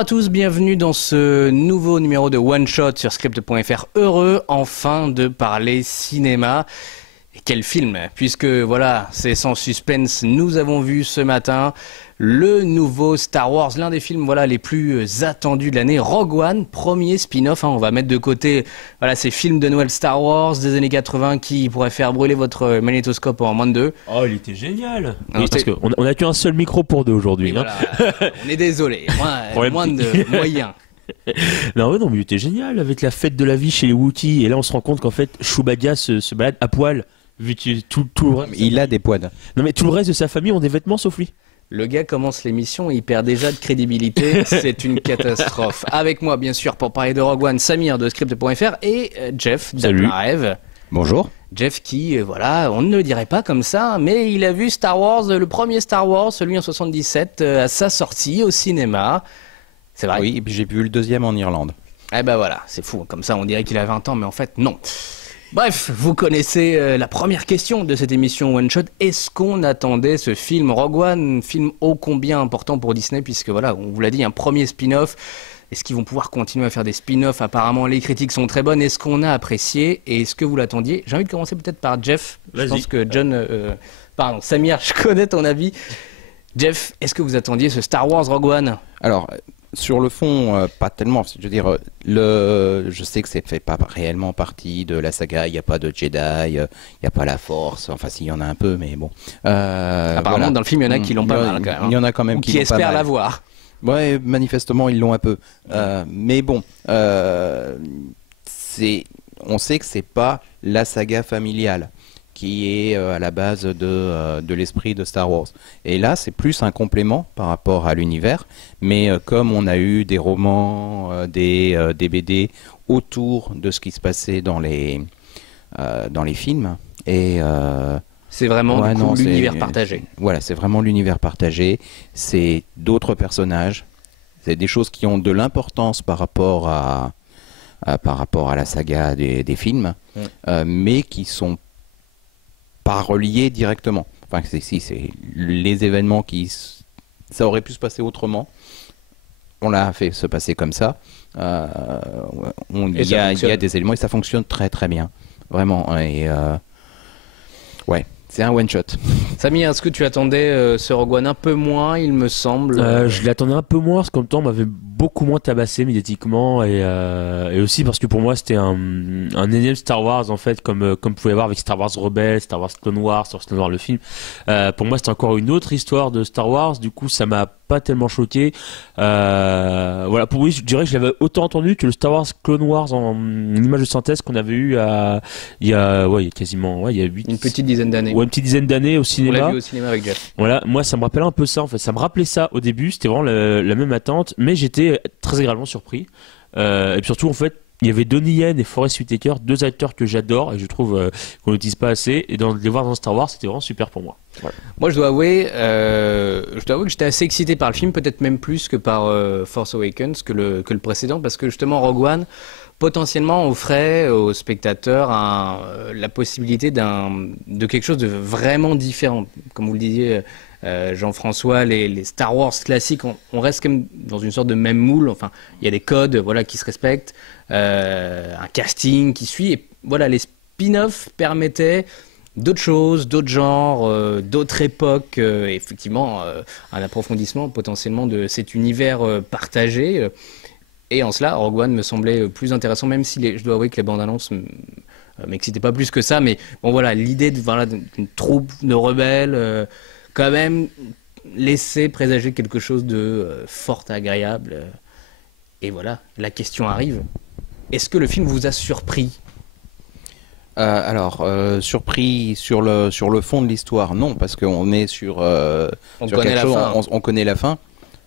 à tous, bienvenue dans ce nouveau numéro de One Shot sur Script.fr. Heureux enfin de parler cinéma. Et quel film, puisque voilà, c'est sans suspense, nous avons vu ce matin le nouveau Star Wars, l'un des films les plus attendus de l'année, Rogue One, premier spin-off. On va mettre de côté ces films de Noël Star Wars des années 80 qui pourraient faire brûler votre magnétoscope en moins de deux. Oh, il était génial. Oui, parce qu'on n'a qu'un seul micro pour deux aujourd'hui. Voilà, on est désolé, moins de moyens. Non, mais il était génial avec la fête de la vie chez les Wookiees. Et là, on se rend compte qu'en fait, Chewbacca se balade à poil. Vu que tout le reste, il a des poils. Non, mais tout le reste de sa famille ont des vêtements sauf lui. Le gars commence l'émission et il perd déjà de crédibilité. C'est une catastrophe. Avec moi, bien sûr, pour parler de Rogue One, Samir de Script.fr et Jeff d'Apnarève. Bonjour. Jeff qui, on ne le dirait pas comme ça, mais il a vu Star Wars, le premier Star Wars, celui en 77, à sa sortie au cinéma. C'est vrai. Oui, et puis j'ai vu le deuxième en Irlande. Eh ben voilà, c'est fou. Comme ça, on dirait qu'il a 20 ans, mais en fait, non. Bref, vous connaissez la première question de cette émission One Shot. Est-ce qu'on attendait ce film Rogue One, film ô combien important pour Disney, puisque on vous l'a dit, un premier spin-off. Est-ce qu'ils vont pouvoir continuer à faire des spin-offs? Apparemment, les critiques sont très bonnes. Est-ce qu'on a apprécié et est-ce que vous l'attendiez? J'ai envie de commencer peut-être par Jeff. Je pense que Samir, je connais ton avis. Jeff, est-ce que vous attendiez ce Star Wars Rogue One? Alors, sur le fond, pas tellement. Je veux dire, je sais que ça ne fait pas réellement partie de la saga. Il n'y a pas de Jedi, il n'y a pas la Force. Enfin, s'il y en a un peu, mais bon. Apparemment, dans le film, il y en a qui l'ont pas mal quand même. Il y en a quand même ou qui espèrent l'avoir. Ouais, manifestement, ils l'ont un peu. Mais bon, on sait que c'est pas la saga familiale qui est à la base de l'esprit de Star Wars. Et là, c'est plus un complément par rapport à l'univers, mais comme on a eu des romans, des BD autour de ce qui se passait dans les films, et c'est vraiment l'univers partagé. Voilà, c'est vraiment l'univers partagé, c'est d'autres personnages, c'est des choses qui ont de l'importance par rapport à la saga des films, mais qui sont pas reliés directement. Enfin, c'est les événements ça aurait pu se passer autrement. On l'a fait se passer comme ça. Il y a des éléments et ça fonctionne très très bien. Vraiment. Et ouais, c'est un one shot. Samir, est-ce que tu attendais ce Rogue One un peu moins, il me semble? Je l'attendais un peu moins parce qu'en même temps, on m'avait beaucoup moins tabassé médiatiquement et aussi parce que pour moi, c'était un énième Star Wars en fait, comme pouvait y avoir avec Star Wars Rebels, Star Wars Clone Wars, Star Wars Clone Wars le film. Pour moi, c'était encore une autre histoire de Star Wars. Du coup, ça m'a pas tellement choqué. Voilà, je dirais que je l'avais autant entendu que le Star Wars Clone Wars en image de synthèse qu'on avait eu il y a quasiment une petite dizaine d'années. Ouais, une petite dizaine d'années au cinéma. On l'a vu au cinéma avec Jeff. Voilà, moi ça me rappelait un peu ça en fait. Ça me rappelait ça au début. C'était vraiment la même attente, mais j'étais très agréablement surpris. Et puis surtout en fait, il y avait Donnie Yen et Forest Whitaker, deux acteurs que j'adore et je trouve qu'on n'utilise pas assez. Et de les voir dans Star Wars, c'était vraiment super pour moi. Voilà. Moi, je dois avouer que j'étais assez excité par le film, peut-être même plus que par Force Awakens, que le précédent, parce que justement Rogue One potentiellement offrait aux spectateurs la possibilité de quelque chose de vraiment différent. Comme vous le disiez, Jean-François, les Star Wars classiques, on reste quand même dans une sorte de même moule. Enfin, il y a des codes qui se respectent, un casting qui suit. Et voilà, les spin-offs permettaient d'autres choses, d'autres genres, d'autres époques, effectivement, un approfondissement potentiellement de cet univers partagé. Et en cela, Rogue One me semblait plus intéressant, même si je dois avouer que les bandes annonces m'excitaient pas plus que ça. Mais bon, voilà, l'idée d'une troupe de rebelles, quand même, laissait présager quelque chose de fort agréable. Et voilà, la question arrive. Est-ce que le film vous a surpris? Surpris sur le fond de l'histoire, non, parce qu'on est sur connaît la fin. On connaît la fin.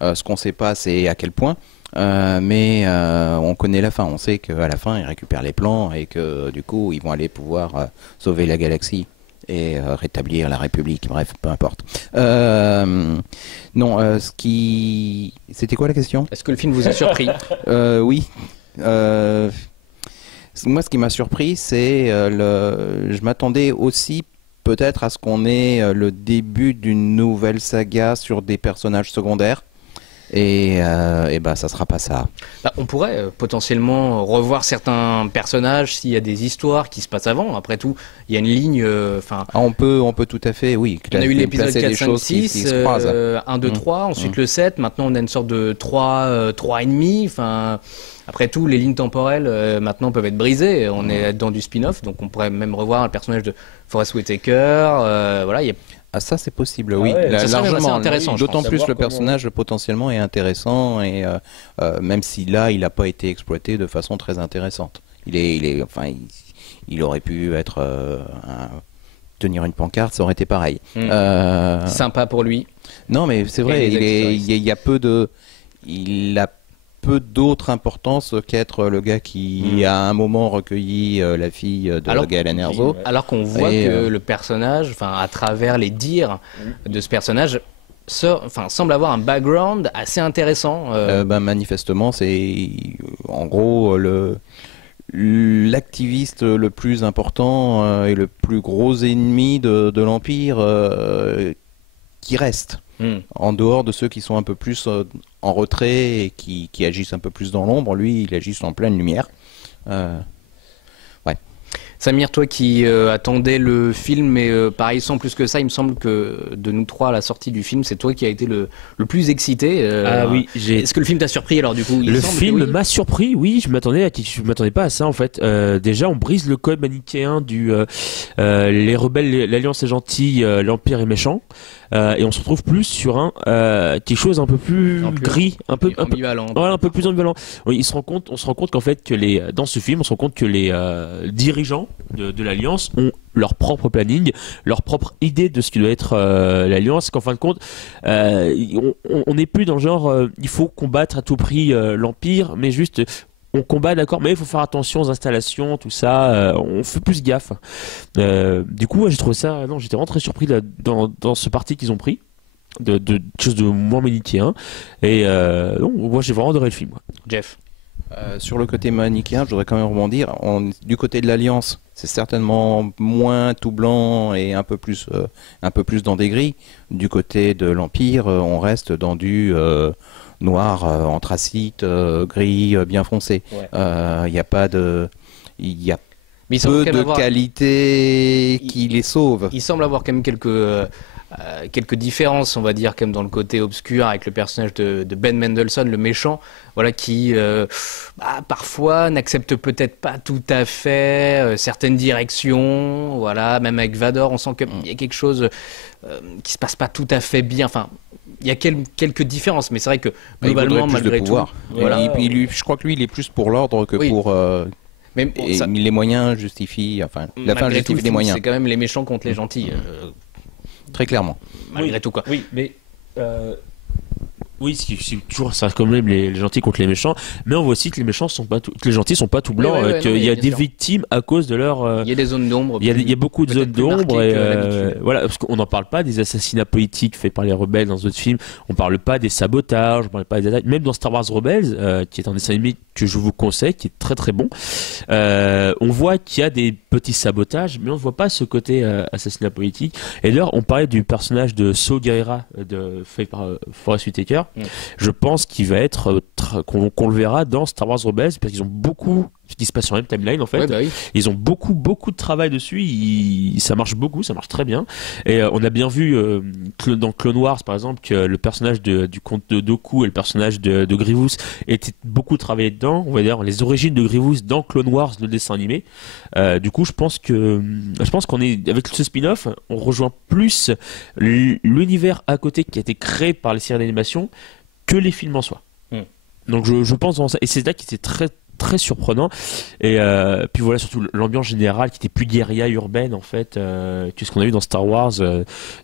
Ce qu'on ne sait pas, c'est à quel point. Mais on connaît la fin. On sait qu'à la fin, ils récupèrent les plans et que du coup, ils vont aller pouvoir sauver la galaxie et rétablir la République. Bref, peu importe. Non, c'était quoi la question? Est-ce que le film vous a surpris? Oui. Moi, ce qui m'a surpris, c'est je m'attendais aussi peut-être à ce qu'on ait le début d'une nouvelle saga sur des personnages secondaires. et bah ça sera pas ça. Bah, on pourrait potentiellement revoir certains personnages s'il y a des histoires qui se passent avant. Après tout, il y a une ligne. On peut tout à fait, oui. On a eu l'épisode placer 4, des 5, choses qui 6, se croisent. 1, 2, 3, ensuite le 7. Maintenant, on a une sorte de 3, 3,5. Enfin, après tout, les lignes temporelles maintenant peuvent être brisées. On est dans du spin-off, donc on pourrait même revoir le personnage de Forest Whitaker. Voilà, il y a... Ah, ça c'est possible, oui. ouais, ça serait même assez Largement. intéressant, je D'autant pense. plus le Savoir personnage potentiellement est intéressant et même si là il n'a pas été exploité de façon très intéressante. Enfin, il aurait pu être tenir une pancarte, ça aurait été pareil. Sympa pour lui. Non, mais c'est vrai, il a peu d'autre importance qu'être le gars qui à un moment recueilli la fille de Galen Erso. Alors qu'on voit que le personnage, enfin à travers les dires de ce personnage, semble avoir un background assez intéressant. Manifestement, c'est en gros l'activiste le plus important et le plus gros ennemi de l'Empire qui reste. En dehors de ceux qui sont un peu plus en retrait et qui agissent un peu plus dans l'ombre, lui il agit en pleine lumière. Samir, toi qui attendais le film, mais pareil, sans plus que ça, il me semble que de nous trois à la sortie du film, c'est toi qui as été le plus excité. Ah oui, Est-ce que le film t'a surpris alors du coup? Le film m'a surpris, oui, je m'attendais pas à ça en fait. Déjà, on brise le code manichéen du les rebelles, l'Alliance est gentille, l'Empire est méchant. Et on se retrouve plus sur quelque chose un peu plus gris, un peu ambivalent. Voilà, un peu plus ambivalent. On se rend compte qu'en fait que dans ce film, on se rend compte que les dirigeants de l'Alliance ont leur propre planning, leur propre idée de ce qui doit être l'Alliance. Qu'en fin de compte, on n'est plus dans le genre il faut combattre à tout prix l'Empire, mais juste on combat, d'accord, mais il faut faire attention aux installations, tout ça, on fait plus gaffe. Du coup, j'ai trouvé ça, non, j'étais vraiment très surpris dans ce parti qu'ils ont pris, de choses de moins manichéen. Et moi, j'ai vraiment adoré le film. Jeff. Sur le côté manichéen, je voudrais quand même rebondir. Du côté de l'Alliance, c'est certainement moins tout blanc et un peu plus dans des gris. Du côté de l'Empire, on reste dans du noir, anthracite, gris, bien foncé. Il y a pas de... Il y a peu de qualité qui les sauve. Il semble avoir quand même quelques différences, on va dire, comme dans le côté obscur avec le personnage de Ben Mendelsohn, le méchant, voilà, qui parfois n'accepte peut-être pas tout à fait certaines directions, voilà, même avec Vador, on sent qu'il y a quelque chose qui se passe pas tout à fait bien, enfin, il y a quelques différences, mais c'est vrai que globalement, malgré tout, je crois que lui, il est plus pour l'ordre que pour... les moyens justifient, enfin, la fin justifie les moyens. C'est quand même les méchants contre les gentils. Très clairement. Malgré tout, quoi. Oui, mais... Oui, c'est toujours ça, comme même les gentils contre les méchants, mais on voit aussi que les méchants sont pas que les gentils sont pas tout blancs, qu'il y a des victimes à cause de leur. Il y a des zones d'ombre. Il y a beaucoup de zones d'ombre et voilà, parce qu'on n'en parle pas des assassinats politiques faits par les rebelles dans d'autres films. On parle pas des sabotages, on parle pas des attaques. Même dans Star Wars Rebels, qui est un dessin animé que je vous conseille, qui est très très bon, on voit qu'il y a des petits sabotages, mais on ne voit pas ce côté assassinat politique. Et d'ailleurs, on parlait du personnage de Saw Gerrera, fait par Forest Whitaker. Je pense qu'il va être qu'on le verra dans Star Wars Rebels parce qu'ils ont beaucoup ce qui se passe sur la même timeline en fait. Ils ont beaucoup de travail dessus, ça marche beaucoup, ça marche très bien. Et on a bien vu dans Clone Wars par exemple que le personnage du comte de Dooku et le personnage de Grievous étaient beaucoup travaillés dedans. On va dire les origines de Grievous dans Clone Wars, le dessin animé. Du coup, je pense qu'on est avec ce spin-off, on rejoint plus l'univers à côté qui a été créé par les séries d'animation que les films en soi. Donc je pense dans ça, et c'est là qui était très très surprenant. Et puis voilà, surtout l'ambiance générale qui était plus guérilla urbaine en fait que ce qu'on a eu dans Star Wars.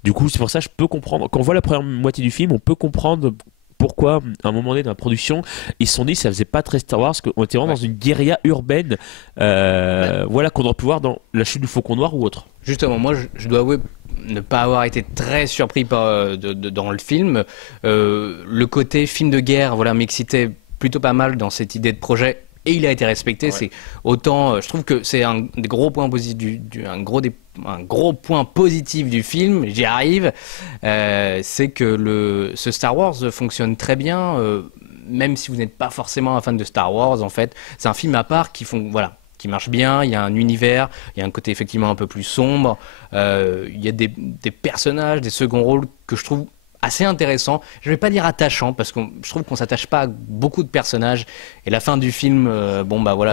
Du coup, c'est pour ça que je peux comprendre, quand on voit la première moitié du film, on peut comprendre pourquoi à un moment donné dans la production ils se sont dit que ça faisait pas très Star Wars, qu'on était vraiment dans une guérilla urbaine, voilà, qu'on aurait pu voir dans La Chute du Faucon Noir ou autre. Justement, moi je dois avouer ne pas avoir été très surpris dans le film. Le côté film de guerre, voilà, m'excitait plutôt pas mal dans cette idée de projet et il a été respecté. C'est autant, je trouve que c'est un des gros points positifs, un gros point positif du film. J'y arrive. C'est que ce Star Wars fonctionne très bien, même si vous n'êtes pas forcément un fan de Star Wars. En fait, c'est un film à part qui marche bien. Il y a un univers, il y a un côté effectivement un peu plus sombre. Il y a des personnages, des seconds rôles que je trouve assez intéressant. Je vais pas dire attachant parce que je trouve qu'on s'attache pas à beaucoup de personnages et la fin du film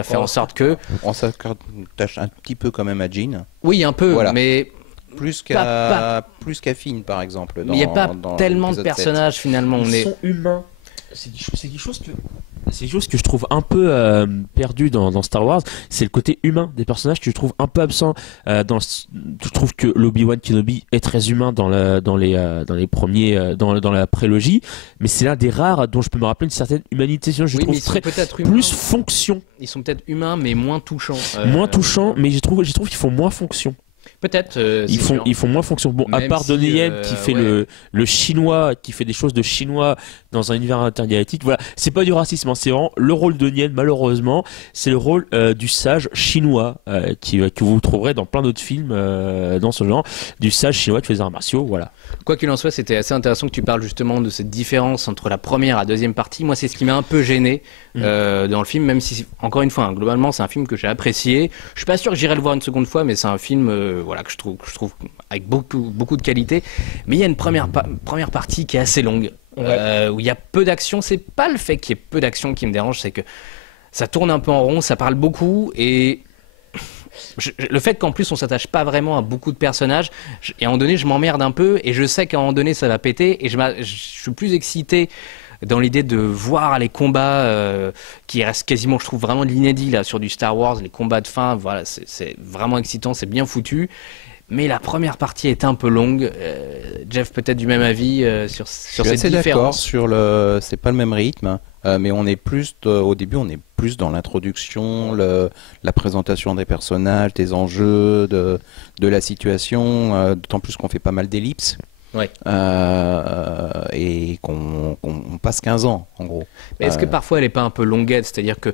fait en sorte que on s'attache un petit peu quand même à Jean. Oui, un peu, mais plus qu'à Finn par exemple. Il n'y a pas tellement de personnages finalement. Ils sont humains. C'est quelque chose que je trouve un peu perdu dans Star Wars, c'est le côté humain des personnages que je trouve un peu absent. Je trouve que l'Obi-Wan Kenobi est très humain dans les premiers, dans la prélogie, mais c'est l'un des rares dont je peux me rappeler une certaine humanité. Sinon, je trouve très plus fonction. Ils sont peut-être humains, mais moins touchants. Moins touchants, mais je trouve qu'ils font moins fonction. Peut-être. Ils font moins fonction. Bon, même à part Donnie Yen qui fait le chinois, qui fait des choses de chinois dans un univers intergalactique. Voilà, c'est pas du racisme, hein, c'est vraiment le rôle de Yen. Malheureusement, c'est le rôle du sage chinois que vous trouverez dans plein d'autres films dans ce genre, du sage chinois qui fait des arts martiaux. Voilà. Quoi qu'il en soit, c'était assez intéressant que tu parles justement de cette différence entre la première et la deuxième partie. Moi, c'est ce qui m'a un peu gêné dans le film, même si, encore une fois, globalement, c'est un film que j'ai apprécié. Je suis pas sûr que j'irai le voir une seconde fois, mais c'est un film que je trouve avec beaucoup de qualité. Mais il y a une première partie qui est assez longue, où il y a peu d'action. C'est pas le fait qu'il y ait peu d'action qui me dérange, c'est que ça tourne un peu en rond, ça parle beaucoup et le fait qu'en plus on s'attache pas vraiment à beaucoup de personnages, et à un moment donné je m'emmerde un peu et je sais qu'à un moment donné ça va péter et je suis plus excité dans l'idée de voir les combats qui restent quasiment, je trouve, vraiment de l'inédit là sur du Star Wars, les combats de fin, voilà, c'est vraiment excitant, c'est bien foutu. Mais la première partie est un peu longue. Jeff, peut-être du même avis sur cette différence. D'accord c'est pas le même rythme, mais on est plus au début, on est plus dans l'introduction, la présentation des personnages, des enjeux, de la situation. D'autant plus qu'on fait pas mal d'ellipses. Ouais. Et qu'on passe 15 ans en gros. Mais est-ce que parfois elle est pas un peu longuette, c'est-à-dire que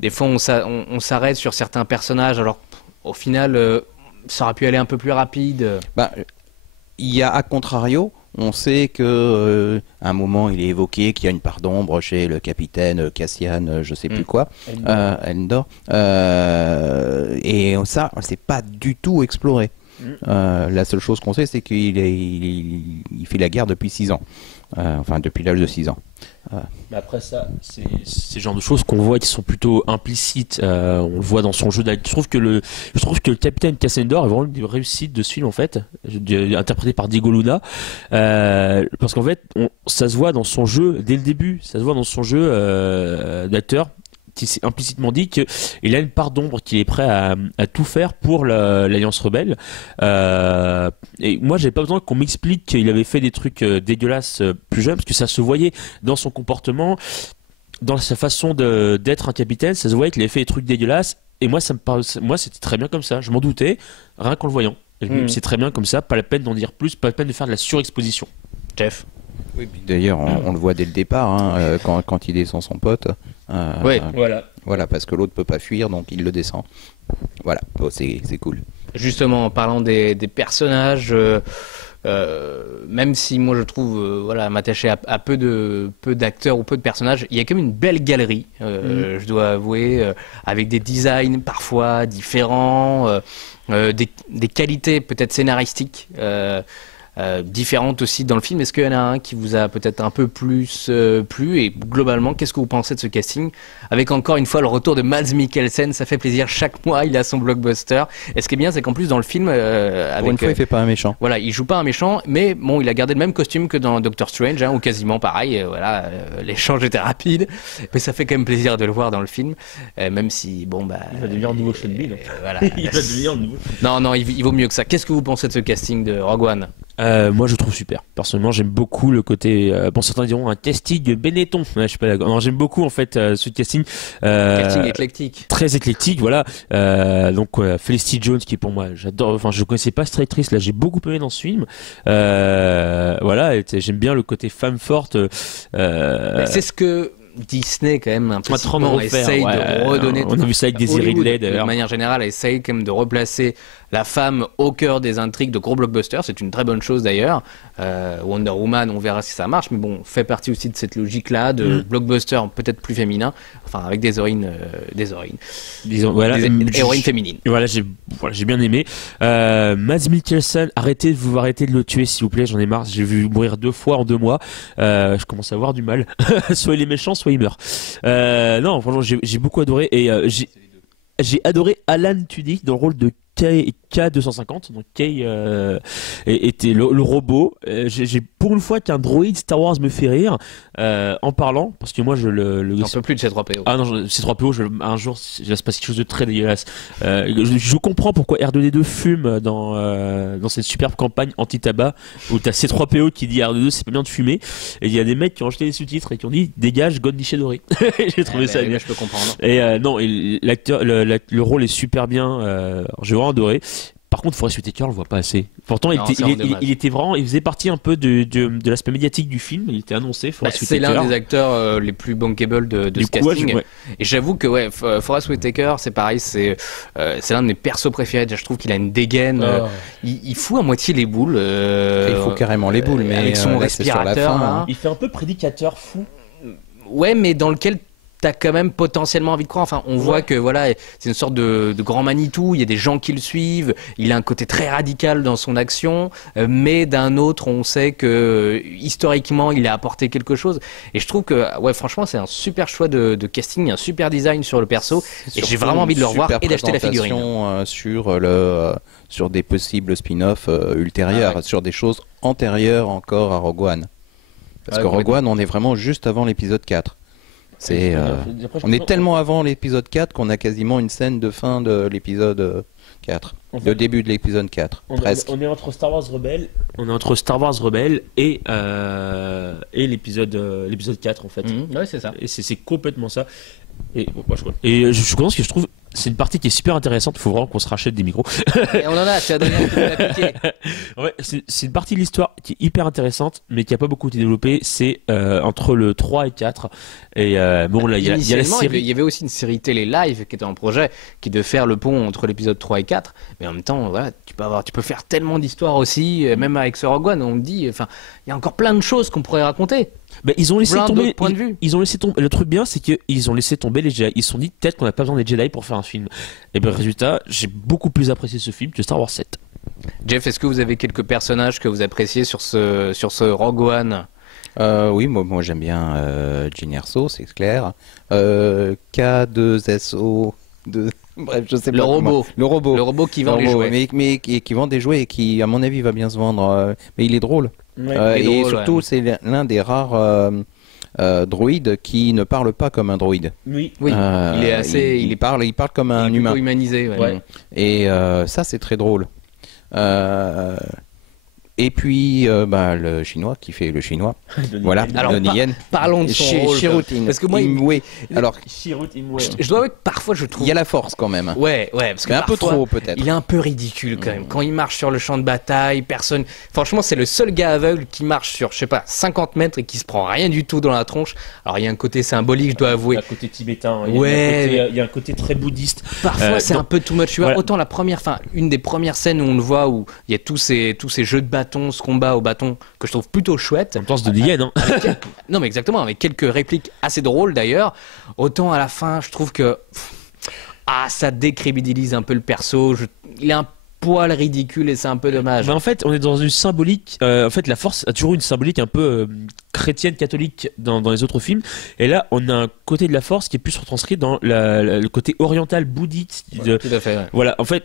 des fois on s'arrête sur certains personnages, alors au final ça aurait pu aller un peu plus rapide. Il y a à contrario, on sait que à un moment il est évoqué qu'il y a une part d'ombre chez le capitaine Cassian, je sais plus quoi, Endor, et ça c'est pas du tout exploré. La seule chose qu'on sait, c'est qu'il fait la guerre depuis 6 ans. Enfin, depuis l'âge de 6 ans. Mais après ça, c'est le genre de choses qu'on voit qui sont plutôt implicites. On le voit dans son jeu d'acteur. Je trouve que le capitaine Cassandor est vraiment une réussite de ce film, en fait, interprété par Diego Luna. Parce qu'en fait, ça se voit dans son jeu dès le début. Ça se voit dans son jeu d'acteur, qui s'est implicitement dit qu'il a une part d'ombre, qu'il est prêt à tout faire pour l'Alliance Rebelle. Et moi, j'avais pas besoin qu'on m'explique qu'il avait fait des trucs dégueulasses plus jeune, parce que ça se voyait dans son comportement, dans sa façon d'être un capitaine. Ça se voyait qu'il avait fait des trucs dégueulasses. Et moi, moi, c'était très bien comme ça. Je m'en doutais, rien qu'en le voyant. C'est très bien comme ça, pas la peine d'en dire plus, pas la peine de faire de la surexposition. Jeff. Oui, d'ailleurs, on le voit dès le départ, quand il descend son pote. Voilà, parce que l'autre peut pas fuir, donc il le descend. Voilà, c'est cool. Justement, en parlant des personnages, même si moi je trouve m'attacher à peu d'acteurs ou peu de personnages, il y a quand même une belle galerie, je dois avouer, avec des designs parfois différents, des qualités peut-être scénaristiques différentes aussi dans le film. Est-ce qu'il y en a un qui vous a peut-être un peu plus plu, et globalement qu'est-ce que vous pensez de ce casting, avec encore une fois le retour de Mads Mikkelsen? Ça fait plaisir, chaque mois il a son blockbuster. Et ce qui est bien, c'est qu'en plus dans le film pour une fois il fait pas un méchant. Voilà, il joue pas un méchant, mais bon, il a gardé le même costume que dans Doctor Strange, ou quasiment pareil. L'échange était rapide, mais ça fait quand même plaisir de le voir dans le film, même si il va devenir un nouveau Sean Bean. Il va devenir un nouveau. Non, il vaut mieux que ça. Qu'est-ce que vous pensez de ce casting de Rogue One? Moi je trouve super. Personnellement, j'aime beaucoup le côté. Certains diront un casting Benetton. Je suis pas d'accord. Non, j'aime beaucoup en fait ce casting. Casting éclectique. Très éclectique, voilà. Felicity Jones, qui pour moi, j'adore. Enfin, je connaissais pas cette actrice là. J'ai beaucoup aimé dans ce film. J'aime bien le côté femme forte. C'est ce que Disney quand même En train de refaire, essaye ouais. de redonner. On a vu ça avec Daisy Hollywood, Ridley de d'ailleurs. manière générale, essaye quand même de replacer la femme au cœur des intrigues de gros blockbusters. C'est une très bonne chose d'ailleurs. Wonder Woman, on verra si ça marche, mais bon, fait partie aussi de cette logique-là de blockbuster peut-être plus féminin, enfin avec des héroïnes, Disons, voilà, des héroïnes féminines. Voilà, j'ai bien aimé. Mads Mikkelsen, arrêtez de le tuer s'il vous plaît, j'en ai marre. J'ai vu mourir 2 fois en 2 mois. Je commence à avoir du mal. Soit il est méchant, soit il meurt. Non, franchement, j'ai beaucoup adoré et j'ai adoré Alan Tudyk dans le rôle de K250, donc Kay était le robot. J'ai pour une fois qu'un droïde Star Wars me fait rire en parlant, parce que moi J'en peux plus de ces 3PO. Ah non, C3PO, un jour, il va se passer quelque chose de très dégueulasse. Je comprends pourquoi R2D2 fume dans cette superbe campagne anti-tabac où t'as C3PO qui dit à R2D2 c'est pas bien de fumer, et il y a des mecs qui ont acheté les sous-titres et qui ont dit dégage God Doré. J'ai trouvé ça bien. Je peux comprendre. Et non, l'acteur, le rôle est super bien. J'ai vraiment adoré. Par contre, Forest Whitaker, on le voit pas assez. Pourtant, Non, il était vraiment, il faisait partie un peu de l'aspect médiatique du film. Il était annoncé. Forest C'est Whitaker. l'un des acteurs les plus bankable de Du ce coup, ouais, casting. ouais. Et j'avoue que Forest Whitaker, c'est pareil, c'est l'un de mes persos préférés. Déjà, je trouve qu'il a une dégaine. Il fout à moitié les boules. Il faut carrément les boules, mais avec son là, c'est sur la respirateur. fin, Là. hein. Il fait un peu prédicateur fou. Ouais, mais dans lequel t'as quand même potentiellement envie de croire. Enfin, on voit que voilà, c'est une sorte de grand Manitou. Il y a des gens qui le suivent. Il a un côté très radical dans son action, mais d'un autre, on sait que historiquement, il a apporté quelque chose. Et je trouve que, ouais, franchement, c'est un super choix de casting, un super design sur le perso. Et j'ai vraiment envie de le revoir et d'acheter la figurine. Sur des possibles spin-offs ultérieurs, Ah ouais. sur des choses antérieures encore à Rogue One. Parce Ouais, que Rogue complètement. One, on est vraiment juste avant l'épisode 4. On est tellement avant l'épisode 4 qu'on a quasiment une scène de fin de l'épisode 4. En fait, Le début de l'épisode 4, presque. On est entre Star Wars Rebelle. On est entre Star Wars Rebelle et l'épisode 4 en fait. Ouais, c'est ça. Et c'est complètement ça. Et bon, moi, je pense que je trouve c'est une partie qui est super intéressante. Il faut vraiment qu'on se rachète des micros. Et on en a, tu as donné un coup à piquer. Ouais, c'est une partie de l'histoire qui est hyper intéressante, mais qui a pas beaucoup été développée. C'est entre le 3 et 4. Et bon, là, il y a la Initialement, série. il y avait aussi une série télé live qui était en projet, qui devait faire le pont entre l'épisode 3 et 4. Mais en même temps, voilà, tu peux faire tellement d'histoires aussi, même avec ce Rogue One, on me dit, enfin, il y a encore plein de choses qu'on pourrait raconter. Ben, ils ont laissé Plein tomber. d'autres points de vue. Ils ont laissé tomber. Le truc bien, c'est qu'ils ont laissé tomber les Jedi. Ils se sont dit peut-être qu'on n'a pas besoin des Jedi pour faire un film. Et ben résultat, j'ai beaucoup plus apprécié ce film que Star Wars 7. Jeff, est-ce que vous avez quelques personnages que vous appréciez sur ce Rogue One? Oui, moi j'aime bien Jyn Erso, c'est clair. K2SO, bref, je sais Le pas. robot. Le robot. Le robot qui vend les jouets. Mais qui vend des jouets et qui, à mon avis, va bien se vendre. Mais il est drôle. il est Et drôle, surtout, ouais. c'est l'un des rares droïdes qui ne parle pas comme un droïde. Oui. Oui, il est assez. Il parle comme il un est plutôt humain. humanisé. Ouais. Ouais. Et ça, c'est très drôle. Et puis, le chinois qui fait le chinois. Voilà, Alors, Donnie Yen. Parlons de son rôle. Chirutin. Parce que moi, Oui. Alors, je dois avouer que parfois je trouve. il y a la force quand même. Ouais, parce que Mais un peu parfois, trop, peut-être. Il est un peu ridicule quand même. Quand il marche sur le champ de bataille, personne. Franchement, c'est le seul gars aveugle qui marche sur, je sais pas, 50 mètres et qui se prend rien du tout dans la tronche. Alors, il y a un côté symbolique, je dois avouer. Il y a un côté tibétain. Ouais. Il y a un côté très bouddhiste. Parfois, c'est non. un peu too much. Tu vois, Voilà. autant une des premières scènes où on le voit, où il y a tous ces jeux de bâtons, ce combat au bâton, que je trouve plutôt chouette. En même temps, c'est Donnie Yen, hein. Non, mais exactement, avec quelques répliques assez drôles d'ailleurs. Autant à la fin, je trouve que ça décrédibilise un peu le perso. Il est un poil ridicule et c'est un peu dommage. Mais en fait, on est dans une symbolique. En fait, la force a toujours une symbolique un peu chrétienne, catholique dans les autres films. Et là, on a un côté de la force qui est plus retranscrit dans le côté oriental bouddhiste. Ouais, tout à fait. Ouais. Voilà, en fait,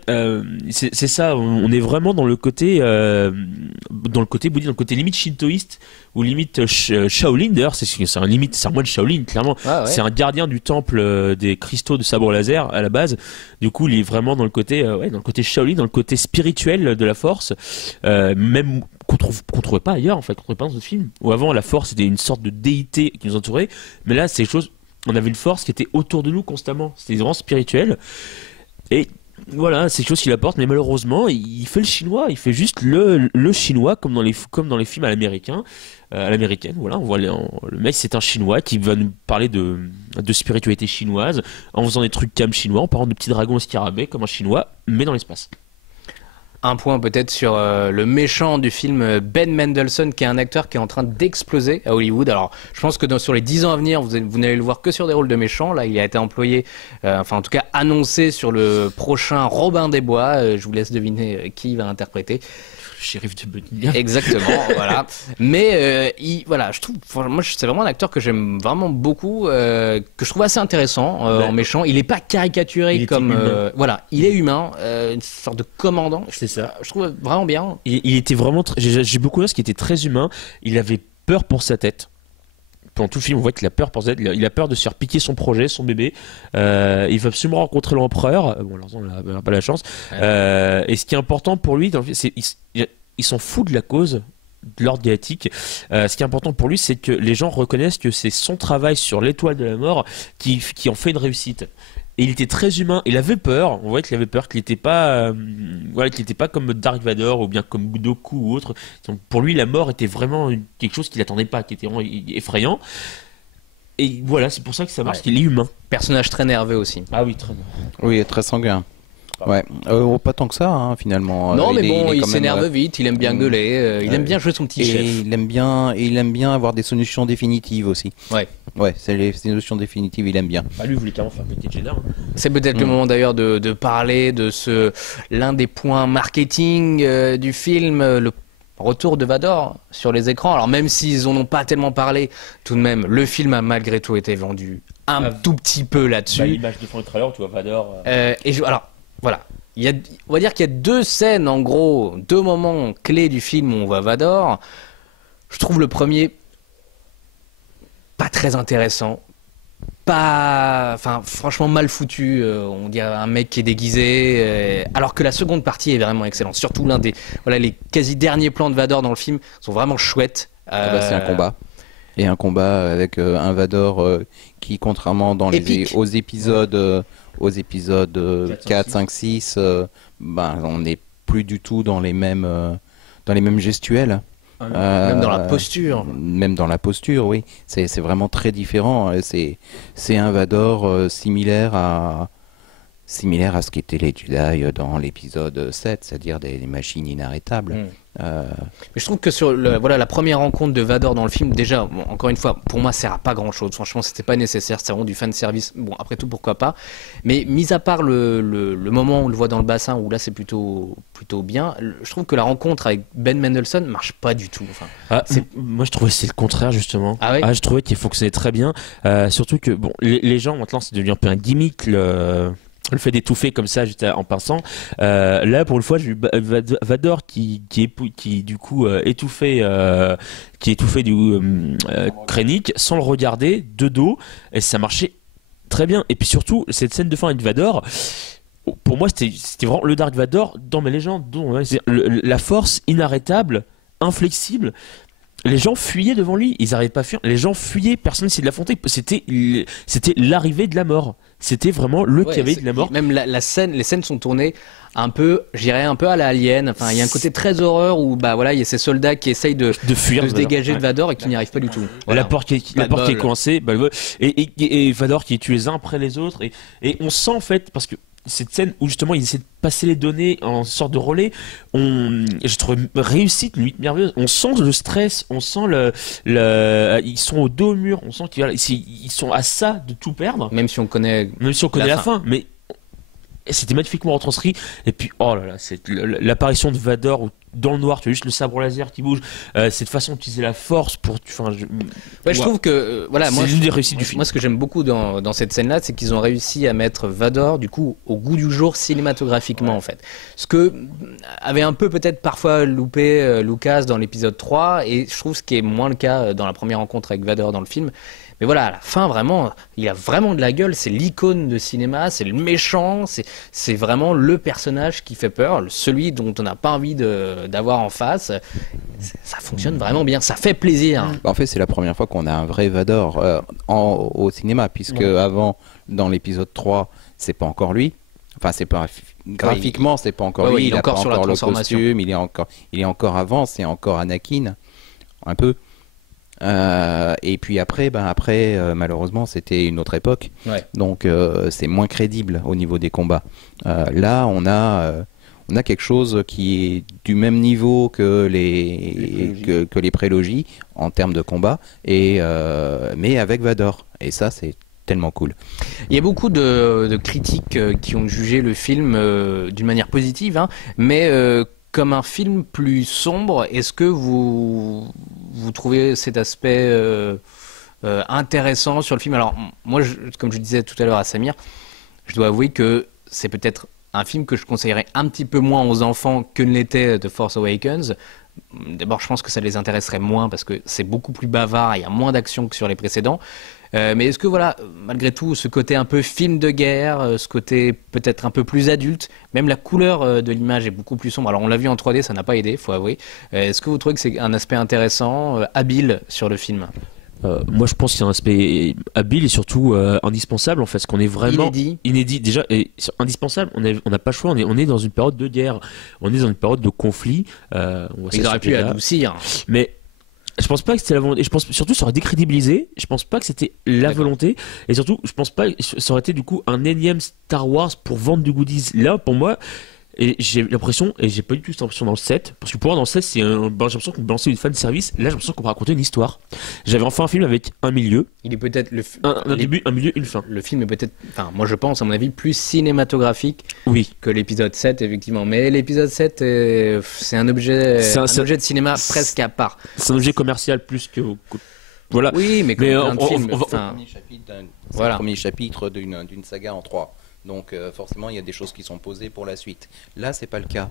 c'est ça. On est vraiment dans le côté bouddhiste, dans le côté limite shintoïste ou limite Shaolin. D'ailleurs, c'est un moine Shaolin, clairement. Ah, ouais. C'est un gardien du temple des cristaux de sabre laser à la base. Du coup, il est vraiment dans le côté, dans le côté Shaolin, dans le côté spirituel de la force, même qu'on trouvait pas ailleurs, en fait, qu'on trouvait pas dans ce film. Où avant, la force était une sorte de déité qui nous entourait, mais là, c'est quelque chose. On avait une force qui était autour de nous constamment. C'était vraiment spirituel. Et Voilà, c'est quelque chose qu'il apporte, mais malheureusement, il fait le chinois, il fait juste le chinois comme dans les films à l'américaine. Voilà, on voit le mec, c'est un chinois qui va nous parler de spiritualité chinoise en faisant des trucs cam chinois, en parlant de petits dragons scarabées comme un chinois, mais dans l'espace. Un point peut-être sur le méchant du film, Ben Mendelsohn, qui est un acteur qui est en train d'exploser à Hollywood. Alors, je pense que sur les 10 ans à venir, vous n'allez le voir que sur des rôles de méchants. Là, il a été employé, enfin en tout cas annoncé sur le prochain Robin des Bois. Je vous laisse deviner qui il va interpréter. Shérif de Buckingham. Exactement, voilà. Mais voilà, je trouve, moi, c'est vraiment un acteur que j'aime vraiment beaucoup, que je trouve assez intéressant en méchant. Il est pas caricaturé comme, voilà, il est humain, une sorte de commandant. C'est ça. Je trouve vraiment bien. Il était vraiment, j'ai beaucoup aimé ce qui était très humain. Il avait peur pour sa tête. Pendant tout le film, on voit qu'il a peur pour sa tête. Il a peur de se faire piquer son projet, son bébé. Il veut absolument rencontrer l'empereur. Bon, alors on n'a pas la chance. Ouais. Et ce qui est important pour lui, c'est il s'en fout de la cause de l'ordre galactique. Ce qui est important pour lui, c'est que les gens reconnaissent que c'est son travail sur l'étoile de la mort qui en fait une réussite. Et il était très humain. Il avait peur. On voit qu'il avait peur, qu'il n'était pas, voilà, qu'il n'était pas comme Dark Vador ou bien comme Goku ou autre. Donc, pour lui, la mort était vraiment quelque chose qu'il n'attendait pas, qui était vraiment effrayant. Et voilà, c'est pour ça que ça marche. Qu'il est humain. Personnage très nerveux aussi. Ah oui, très bien. Oui, très sanguin. Ouais, pas tant que ça, hein, finalement. Non, mais bon, il s'énerve vite, il aime bien gueuler, il aime bien jouer son petit chef. Il aime bien avoir des solutions définitives aussi. Ouais, c'est les solutions définitives, il aime bien. Lui, il voulait clairement faire péter Jeddah. Hein. C'est peut-être le moment d'ailleurs de parler de l'un des points marketing du film, le retour de Vador sur les écrans. Alors même s'ils en ont pas tellement parlé, tout de même, le film a malgré tout été vendu un tout petit peu là-dessus. L'image de fond du trailer, tu vois Vador. Alors, voilà. On va dire qu'il y a deux scènes, en gros, deux moments clés du film où on voit Vador. Je trouve le premier pas très intéressant. Franchement mal foutu. On dirait un mec qui est déguisé. Alors que la seconde partie est vraiment excellente. Surtout les quasi derniers plans de Vador dans le film sont vraiment chouettes. C'est un combat. Et un combat avec un Vador qui, contrairement aux épisodes... aux épisodes 4, 5, 6, on n'est plus du tout dans les mêmes gestuels. Même dans la posture. Même dans la posture, oui. C'est vraiment très différent. C'est un Vador similaire à ce qu'étaient les Jedi dans l'épisode 7, c'est-à-dire des machines inarrêtables. Mais je trouve que sur la première rencontre de Vador dans le film, déjà, bon, encore une fois, pour moi, ça sert à pas grand-chose. Franchement, c'était pas nécessaire. C'est vraiment du fan service. Bon, après tout, pourquoi pas. Mais mis à part le moment où on le voit dans le bassin, où là, c'est plutôt bien. Je trouve que la rencontre avec Ben Mendelsohn marche pas du tout. Moi, je trouvais que c'est le contraire justement. Ah ouais. Je trouvais qu'il fonctionnait très bien. Surtout que bon, les gens maintenant, c'est devenu un peu un gimmick. Le fait d'étouffer comme ça juste en pinçant. Là pour une fois j'ai eu Vador qui du coup étouffait du Krennic sans le regarder de dos, et ça marchait très bien. Et puis surtout cette scène de fin avec Vador, pour moi c'était vraiment le Dark Vador dans mes légendes, la force inarrêtable, inflexible. Les gens fuyaient devant lui, ils n'arrivaient pas à fuir, les gens fuyaient, personne n'essayait de l'affronter, c'était l'arrivée de la mort. C'était vraiment le cavalier de la mort. Même les scènes sont tournées un peu, j'irais un peu à la Alien. Enfin, il y a un côté très horreur où il y a ces soldats qui essayent de fuir, de se dégager de Vador et qui n'y arrivent pas du tout. Voilà. La porte qui est coincée, et Vador qui tue les uns après les autres, et on sent en fait, parce que cette scène où justement ils essaient de passer les données en sorte de relais, je trouve réussite limite merveilleuse. On sent le stress, on sent ils sont au dos au mur, on sent qu'ils sont à ça de tout perdre. Même si on connaît la fin, mais c'était magnifiquement retranscrit. Et puis oh là là, c'est l'apparition de Vador dans le noir, tu as juste le sabre laser qui bouge, cette façon d'utiliser la force pour je trouve que c'est l'une des réussites du film. Moi ce que j'aime beaucoup dans cette scène là, c'est qu'ils ont réussi à mettre Vador du coup au goût du jour cinématographiquement en fait. Ce que avait un peu peut-être parfois loupé Lucas dans l'épisode 3, et je trouve ce qui est moins le cas dans la première rencontre avec Vador dans le film. Mais voilà, à la fin, vraiment, il a vraiment de la gueule, c'est l'icône de cinéma, c'est le méchant, c'est vraiment le personnage qui fait peur, celui dont on n'a pas envie d'avoir en face. Ça fonctionne vraiment bien, ça fait plaisir. En fait, c'est la première fois qu'on a un vrai Vador au cinéma, puisque avant, dans l'épisode 3, c'est pas encore lui. Enfin, c'est pas graphiquement, c'est pas encore Ouais, lui. ouais, il est a encore pas sur la encore le transformation. costume. Il est encore avant. C'est encore Anakin, un peu. Et puis après, malheureusement, c'était une autre époque. Ouais. Donc, c'est moins crédible au niveau des combats. Là, on a quelque chose qui est du même niveau que les prélogies en termes de combat, mais avec Vador. Et ça, c'est tellement cool. Il y a beaucoup de critiques qui ont jugé le film d'une manière positive, hein, mais comme un film plus sombre. Est-ce que vous trouvez cet aspect intéressant sur le film? Alors moi, comme je disais tout à l'heure à Samir, je dois avouer que c'est peut-être un film que je conseillerais un petit peu moins aux enfants que ne l'était The Force Awakens. D'abord, je pense que ça les intéresserait moins parce que c'est beaucoup plus bavard, il y a moins d'action que sur les précédents. Mais est-ce que voilà, malgré tout, ce côté un peu film de guerre, ce côté peut-être un peu plus adulte, même la couleur de l'image est beaucoup plus sombre. Alors on l'a vu en 3D, ça n'a pas aidé, faut avouer. Est-ce que vous trouvez que c'est un aspect intéressant, habile sur le film? Moi je pense qu'il y a un aspect habile et surtout indispensable en fait, parce qu'on est vraiment inédit déjà et indispensable. On n'a pas le choix, on est dans une période de guerre, on est dans une période de conflit. Ils auraient pu adoucir. Mais je pense pas que c'était la volonté. Et je pense surtout ça aurait décrédibilisé. Je pense pas que c'était la volonté. Et surtout, je pense pas que ça aurait été du coup un énième Star Wars pour vendre du goodies. Là, pour moi, et j'ai l'impression, et j'ai pas du tout cette impression dans le 7, parce que pour moi dans le 7, j'ai l'impression qu'on balançait une fan service. Là, j'ai l'impression qu'on va raconter une histoire. J'avais enfin un film avec un milieu. Il est peut-être un début, un milieu, une fin. Le film est peut-être, enfin, moi je pense, à mon avis, plus cinématographique que l'épisode 7, effectivement. Mais l'épisode 7, c'est un objet, objet de cinéma presque à part. C'est un objet commercial plus que voilà. Oui, mais comme un film. C'est le premier chapitre d'une saga en 3. Donc forcément, il y a des choses qui sont posées pour la suite. Là, c'est pas le cas.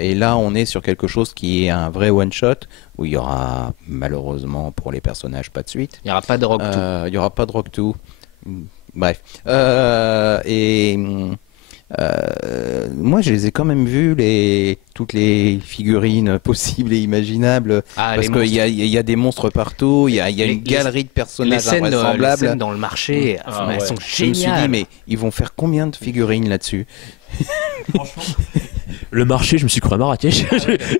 Et là, on est sur quelque chose qui est un vrai one-shot, où il y aura, malheureusement, pour les personnages, pas de suite. Il n'y aura pas de Rock 2. Il n'y aura pas de Rock 2. Bref. Moi, je les ai quand même vus, toutes les figurines possibles et imaginables, parce qu'il y a des monstres partout, il y a une galerie de personnages invraisemblables. Les scènes dans le marché, elles sont géniales. Je me suis dit, mais ils vont faire combien de figurines là-dessus? Franchement, le marché, je me suis cru à Marrakech.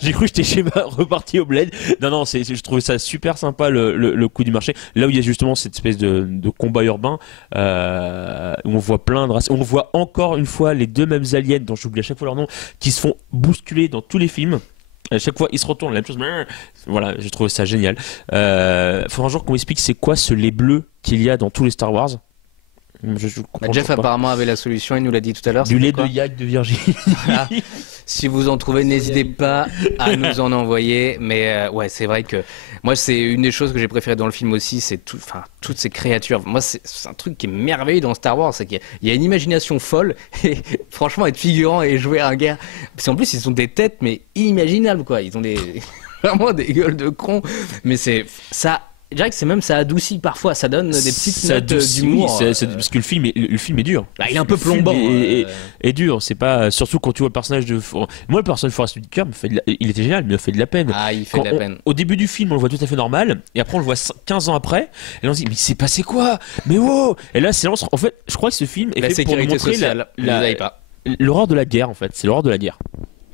J'ai cru que j'étais reparti au bled. Non, je trouvais ça super sympa le coup du marché. Là où il y a justement cette espèce de combat urbain où on voit plein de races. On voit encore une fois les deux mêmes aliens dont j'oublie à chaque fois leur nom qui se font bousculer dans tous les films. À chaque fois, ils se retournent, la même chose. Voilà, j'ai trouvé ça génial. Faudra un jour qu'on m'explique c'est quoi ce lait bleu qu'il y a dans tous les Star Wars. Jeff apparemment avait la solution, il nous l'a dit tout à l'heure. Du lait de yak de Virginie. Voilà. Si vous en trouvez, n'hésitez pas à nous en envoyer. Mais ouais, c'est vrai que moi, c'est une des choses que j'ai préférées dans le film aussi, c'est toutes ces créatures. Moi, c'est un truc qui est merveilleux dans Star Wars, c'est qu'il y a une imagination folle. Et franchement, être figurant et jouer à un gars, parce qu'en plus, ils ont des têtes mais inimaginables, quoi. Ils ont vraiment des gueules de cons. Mais c'est ça. Je dirais que ça adoucit parfois, ça donne des petites notes d'humour. Oui, parce que le film est dur. Là, il est un peu plombant. Et dur, c'est pas surtout quand tu vois le personnage de. Moi, le personnage de Forest Whitaker, il était génial, mais il me fait de la peine. Ah, il fait de la peine. Au début du film, on le voit tout à fait normal, et après on le voit 15 ans après, et là on se dit mais c'est passé quoi? Mais wow! Et là, c'est en fait, je crois que ce film est fait pour nous montrer l'horreur de la guerre en fait. C'est l'horreur de la guerre.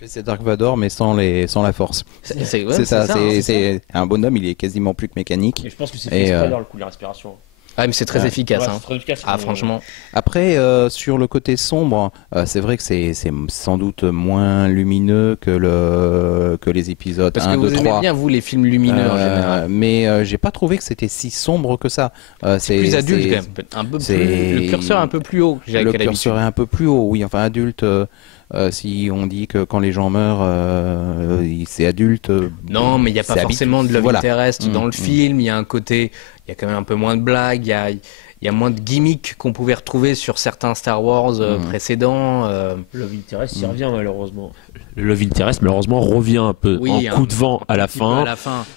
C'est Dark Vador mais sans la force. C'est ça. C'est un bonhomme, il est quasiment plus que mécanique. Et je pense que c'est fait exprès dans le coup de la respiration. Ah mais c'est très efficace. Ouais, hein. c'est très efficace, franchement. Après sur le côté sombre, c'est vrai que c'est sans doute moins lumineux que les épisodes Parce 1, que 2, vous 3. aimez bien vous les films lumineux en général. Mais j'ai pas trouvé que c'était si sombre que ça. C'est plus adulte quand même. Le curseur est un peu plus haut. Le curseur est un peu plus haut, oui. Enfin adulte. Si on dit que quand les gens meurent, c'est adulte. Non, mais il n'y a pas forcément de love interest dans le film. Il y a un côté, il y a quand même un peu moins de blagues. Il y a moins de gimmicks qu'on pouvait retrouver sur certains Star Wars précédents. Love interest, il revient malheureusement. Le Love interest, malheureusement, revient un peu en coup de vent à la fin.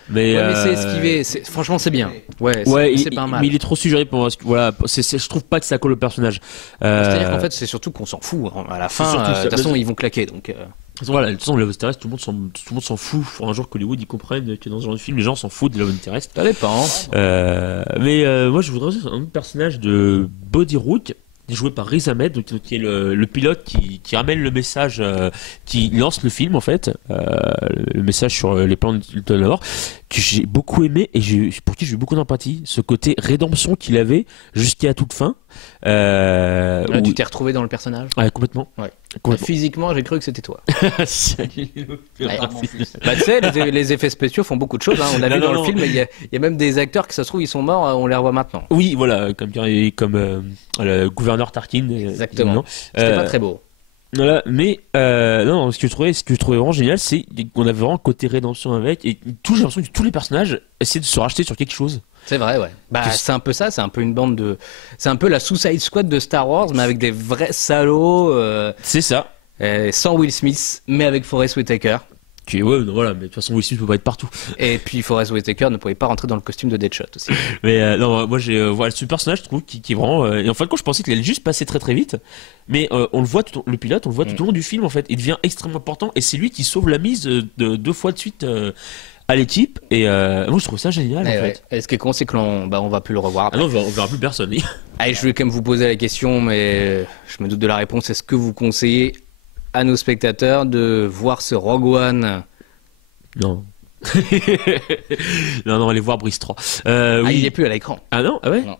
Mais c'est esquivé. Franchement, c'est bien. C'est pas mal. Mais il est trop suggéré pour moi. Voilà, je trouve pas que ça colle au personnage. C'est-à-dire qu'en fait, c'est surtout qu'on s'en fout. À la fin, de toute façon, ils vont claquer. Donc. Voilà, de toute façon, Love Interest, tout le monde s'en fout. Faut un jour qu'Hollywood ils comprennent que dans ce genre de film, les gens s'en foutent de Love Interest. Ça dépend. Mais moi, je voudrais aussi un autre personnage de Body Rook joué par Riz Ahmed, donc, qui est le pilote qui ramène le message, qui lance le film en fait, le message sur les plans de l'or, que j'ai beaucoup aimé et pour qui j'ai eu beaucoup d'empathie. Ce côté rédemption qu'il avait jusqu'à toute fin. Tu t'es retrouvé dans le personnage? Ouais, complètement. Ouais. Complètement. Physiquement, j'ai cru que c'était toi. Salut, Ouais. Bah, tu sais, les effets spéciaux font beaucoup de choses. Hein. On a vu dans le film, il y a même des acteurs qui, ça se trouve, ils sont morts, on les revoit maintenant. Oui, voilà, comme le gouverneur Tarkin. Exactement. C'était pas très beau. Voilà, mais non, ce que je trouvais vraiment génial, c'est qu'on avait vraiment un côté rédemption avec, et j'ai l'impression que tous les personnages essaient de se racheter sur quelque chose. C'est vrai, ouais. Bah, c'est un peu ça, c'est un peu une bande de. C'est un peu la Suicide Squad de Star Wars, mais avec des vrais salauds. C'est ça. Sans Will Smith, mais avec Forest Whitaker. Ouais, non, voilà, mais de toute façon, Will Smith peut pas être partout. Et puis Forest Whitaker ne pouvait pas rentrer dans le costume de Deadshot aussi. Mais non, moi voilà, ce personnage, je trouve, qui est vraiment. Et en fin de compte, je pensais qu'il allait juste passer très très vite, mais on le voit le pilote, on le voit tout au long du film en fait. Il devient extrêmement important et c'est lui qui sauve la mise de 2 fois de suite à l'équipe. Et moi, je trouve ça génial en fait. Et ce qui est con, c'est que on va plus le revoir. Ah non, on verra plus personne. Allez, je vais quand même vous poser la question, mais je me doute de la réponse. Est-ce que vous conseillez à nos spectateurs de voir ce Rogue One? Non. non, allez voir Brice 3. Oui. Il est plus à l'écran. Ah non? Ah ouais? Non.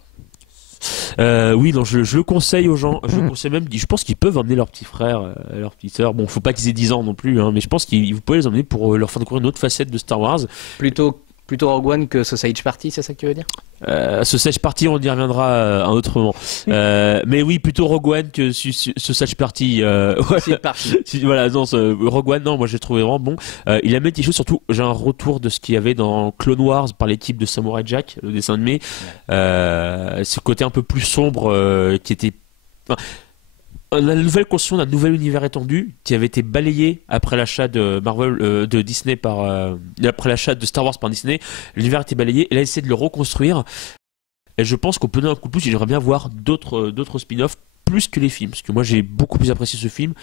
Oui, non, je le conseille aux gens. Je le conseille même. Je pense qu'ils peuvent emmener leurs petits frères, leurs petites sœurs. Bon, faut pas qu'ils aient 10 ans non plus, hein, mais je pense que vous pouvez les emmener pour leur faire découvrir une autre facette de Star Wars. Plutôt Rogue One que Sausage Party, c'est ça que tu veux dire? Sausage Party, on y reviendra un autre moment. Mais oui, plutôt Rogue One que Sausage Party. Ouais. C'est parti. Voilà, non, Rogue One, non, moi j'ai trouvé vraiment bon. Il a mis des choses, surtout, j'ai un retour de ce qu'il y avait dans Clone Wars par l'équipe de Samurai Jack, le dessin animé. Ce côté un peu plus sombre qui était. Enfin, la nouvelle construction d'un nouvel univers étendu qui avait été balayé après l'achat de Marvel de Disney après l'achat de Star Wars par Disney. L'univers a été balayé et là il essaie de le reconstruire et je pense qu'on peut donner un coup de pouce. J'aimerais bien voir d'autres spin-offs plus que les films, parce que moi j'ai beaucoup plus apprécié ce film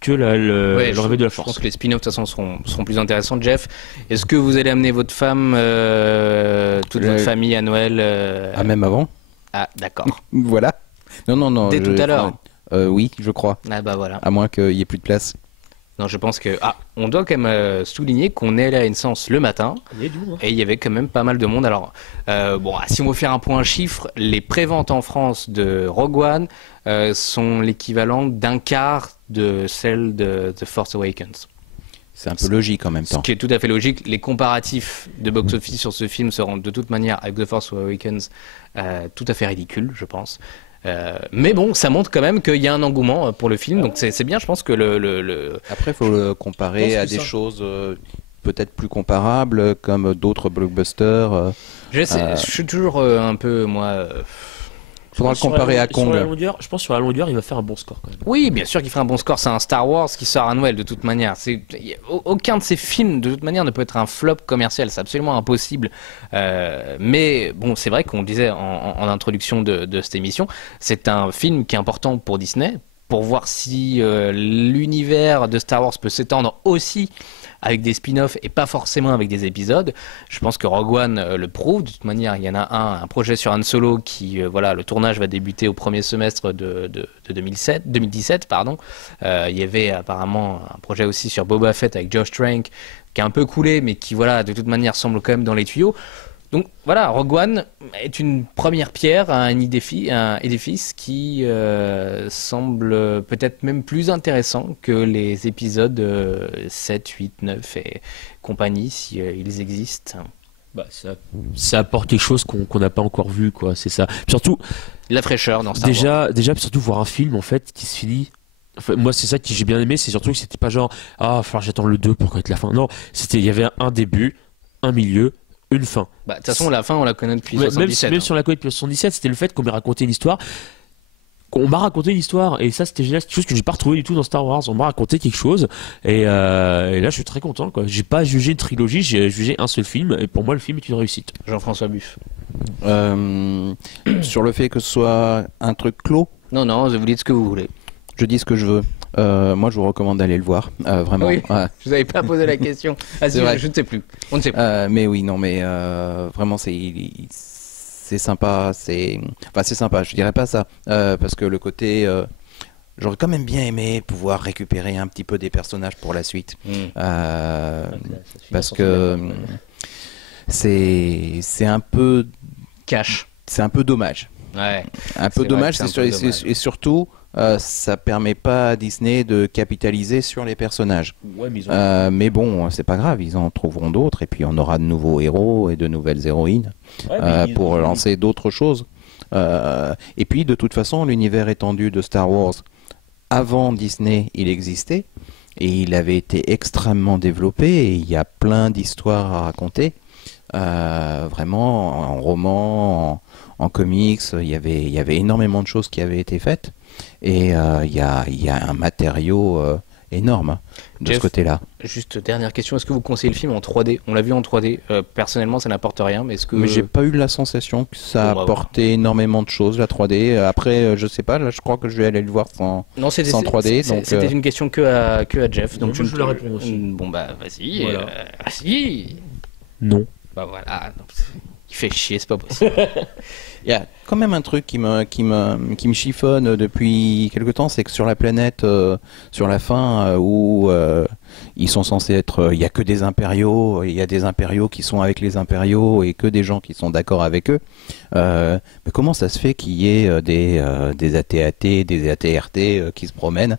que le Réveil de la Force. Je pense que les spin-offs de toute façon seront plus intéressants. Jeff, est-ce que vous allez amener votre femme, toute votre famille à Noël Ah, même avant? Ah, d'accord. Voilà. Non. Dès tout à l'heure. Oui, je crois. Ah bah voilà. À moins qu'il n'y ait plus de place. Non, je pense que on doit quand même souligner qu'on est allé à une séance le matin et il y avait quand même pas mal de monde. Alors si on veut faire un point chiffre, les préventes en France de Rogue One sont l'équivalent d'un quart de celle de The Force Awakens. C'est un peu logique en même temps. Ce qui est tout à fait logique. Les comparatifs de box-office sur ce film seront de toute manière avec The Force Awakens tout à fait ridicules, je pense. Mais bon, ça montre quand même qu'il y a un engouement pour le film, donc c'est bien. Je pense que Après, il faut le comparer à des choses peut-être plus comparables, comme d'autres blockbusters. Je suis toujours un peu, moi... Faudra le comparer à Kong. Je pense que sur la longueur, il va faire un bon score quand même. Oui, bien sûr qu'il fera un bon score. C'est un Star Wars qui sort à Noël de toute manière. Aucun de ces films de toute manière ne peut être un flop commercial. C'est absolument impossible. Mais bon, c'est vrai qu'on disait en introduction de cette émission, c'est un film qui est important pour Disney, pour voir si l'univers de Star Wars peut s'étendre aussi avec des spin-offs et pas forcément avec des épisodes. Je pense que Rogue One le prouve. De toute manière, il y en a un projet sur Han Solo qui, le tournage va débuter au premier semestre de 2017. Il y avait apparemment un projet aussi sur Boba Fett avec Josh Trank qui a un peu coulé, mais qui, de toute manière, semble quand même dans les tuyaux. Donc voilà, Rogue One est une première pierre à un édifice qui semble peut-être même plus intéressant que les épisodes 7, 8, 9 et compagnie, si ils existent. Ça apporte quelque chose qu'on n'a pas encore vu, quoi, c'est ça. Surtout, la fraîcheur dans Star Wars. Déjà, surtout voir un film en fait qui se finit. Enfin, moi, c'est ça que j'ai bien aimé, c'est surtout que c'était pas genre falloir j'attends le 2 pour connaître la fin. Non, il y avait un début, un milieu, une fin. De toute façon, la fin, on la connaît depuis 77. Même si on la connaît depuis 77, c'était le fait qu'on m'ait raconté une histoire. On m'a raconté une histoire, et ça, c'était génial. C'est quelque chose que j'ai pas retrouvé du tout dans Star Wars. On m'a raconté quelque chose, et là, je suis très content, quoi. J'ai pas jugé une trilogie, j'ai jugé un seul film, et pour moi, le film est une réussite. Jean-François Buff. Sur le fait que ce soit un truc clos? Non, vous dites ce que vous voulez. Je dis ce que je veux. Moi, je vous recommande d'aller le voir, vraiment. Oui, je vous avais pas posé la question. Je ne sais plus. On ne sait plus. Mais oui, non, mais vraiment, c'est sympa, c'est sympa, je dirais pas ça, parce que le côté, j'aurais quand même bien aimé pouvoir récupérer un petit peu des personnages pour la suite, parce que c'est un peu Cash. c'est un peu dommage. Ouais. Un peu C'est dommage, vrai que c'est un peu dommage. et surtout, ça permet pas à Disney de capitaliser sur les personnages. Ouais, mais ils ont... Mais bon, c'est pas grave, ils en trouveront d'autres, et puis on aura de nouveaux héros et de nouvelles héroïnes Ouais, mais ils pour ont- lancer d'autres choses. Et puis, de toute façon, l'univers étendu de Star Wars, avant Disney, il existait, et il avait été extrêmement développé, et il y a plein d'histoires à raconter. Vraiment, en roman, en comics, il y avait énormément de choses qui avaient été faites, et il y a un matériau énorme hein, de Jeff, ce côté-là. Juste dernière question, est-ce que vous conseillez le film en 3D? On l'a vu en 3D. Personnellement, ça n'apporte rien, mais est-ce que Mais j'ai pas eu la sensation que ça Bon, bah, apportait énormément de choses, la 3D. Après, je sais pas, là je crois que je vais aller le voir non, c'était sans 3D, donc, c'était une question que à Jeff. Donc Moi, je voulais répondre aussi. Bon bah vas-y, Voilà. vas-y. Non. Bah voilà. Non, il fait chier, c'est pas possible. il y a quand même un truc qui me chiffonne depuis quelque temps, c'est que sur la planète, sur la fin, où ils sont censés être, il y a que des impériaux, il y a des impériaux qui sont avec les impériaux et que des gens qui sont d'accord avec eux. Mais comment ça se fait qu'il y ait des AT-AT, des AT-RT qui se promènent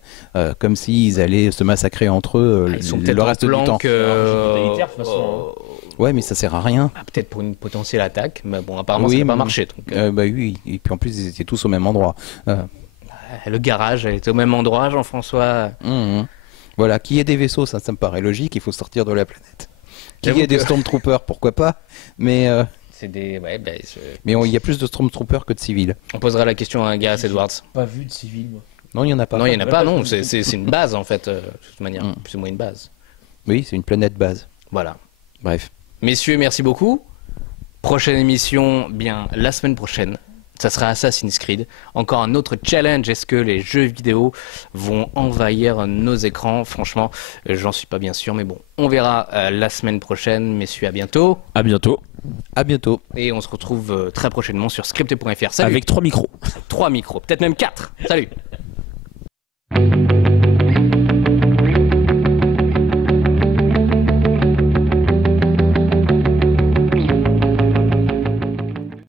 comme s'ils allaient se massacrer entre eux Ils sont le peut-être en reste du plan temps. totalitaire, de toute façon, Ouais, mais ça sert à rien. peut-être pour une potentielle attaque, mais bon, apparemment Oui, ça n'a pas mais- marché. Donc, Bah oui, et puis en plus ils étaient tous au même endroit. le garage elle était au même endroit, Jean-François. Mhm. Voilà, qu'il y ait des vaisseaux, ça me paraît logique, il faut sortir de la planète. Qu'il y J'avoue ait des que- Stormtroopers, pourquoi pas, mais C'est des. Ouais, bah, il y a plus de Stormtroopers que de civils. on posera la question à Gareth Edwards. Pas vu de civil, moi. Non, il n'y en a pas. Non, il n'y en a Ouais, pas, pas non, de- c'est une base en fait, de toute manière, Mm. plus ou moins une base. Oui, c'est une planète base. Voilà. Bref. Messieurs, merci beaucoup. Prochaine émission, bien la semaine prochaine. Ça sera Assassin's Creed. Encore un autre challenge. Est-ce que les jeux vidéo vont envahir nos écrans? Franchement, j'en suis pas bien sûr, mais bon, on verra la semaine prochaine. Messieurs, à bientôt. À bientôt. À bientôt. Et on se retrouve très prochainement sur scripté.fr. Salut. Avec 3 micros. 3 micros, peut-être même 4. Salut.